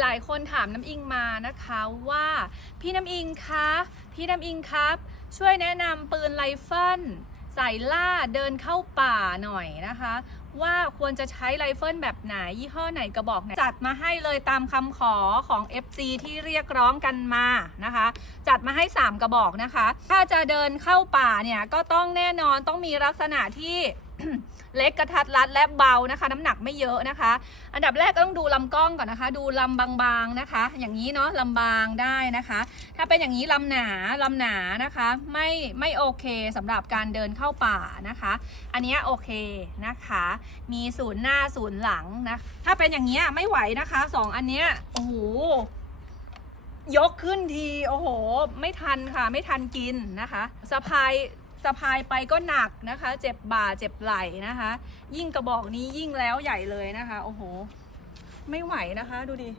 หลายๆ คนถามน้ำอิงมานะคะว่าพี่น้ำอิงคะพี่น้ำอิงครับ ช่วยแนะนำปืนไรเฟิลใสายล่าเดินเข้าป่าหน่อยนะคะ ว่าควรจะใช้ไรเฟิลแบบไหน ยี่ห้อไหนกระบอกไหนจัดมาให้เลยตามคำขอของ FC ที่เรียกร้องกันมานะคะ จัดมาให้ 3 กระบอกนะคะ ถ้าจะเดินเข้าป่าเนี่ยก็ต้องแน่นอนต้องมีลักษณะที่ เล็กกระทัดรัดและเบานะคะ น้ำหนักไม่เยอะนะคะ อันดับแรกก็ต้องดูลำกล้องก่อนนะคะ ดูลำบางๆนะคะ อย่างนี้เนาะลำบางได้นะคะ ถ้าเป็นอย่างนี้ลำหนาลำหนานะคะ ไม่ไม่โอเคสำหรับการเดินเข้าป่านะคะ อันนี้โอเคนะคะ มีศูนย์หน้าศูนย์หลังนะถ้าเป็นอย่างเงี้ไม่ไหวนะคะสองอันเนี้ยโอ้โหยกขึ้นที โอ้โห ไม่ทันค่ะ ไม่ทันกินนะคะสะพาย สะพายไปก็หนักนะคะ เจ็บบ่าเจ็บไหล่นะคะ ยิ่งกระบอกนี้ยิ่งแล้วใหญ่เลยนะคะ โอ้โห ไม่ไหวนะคะ ดูดิ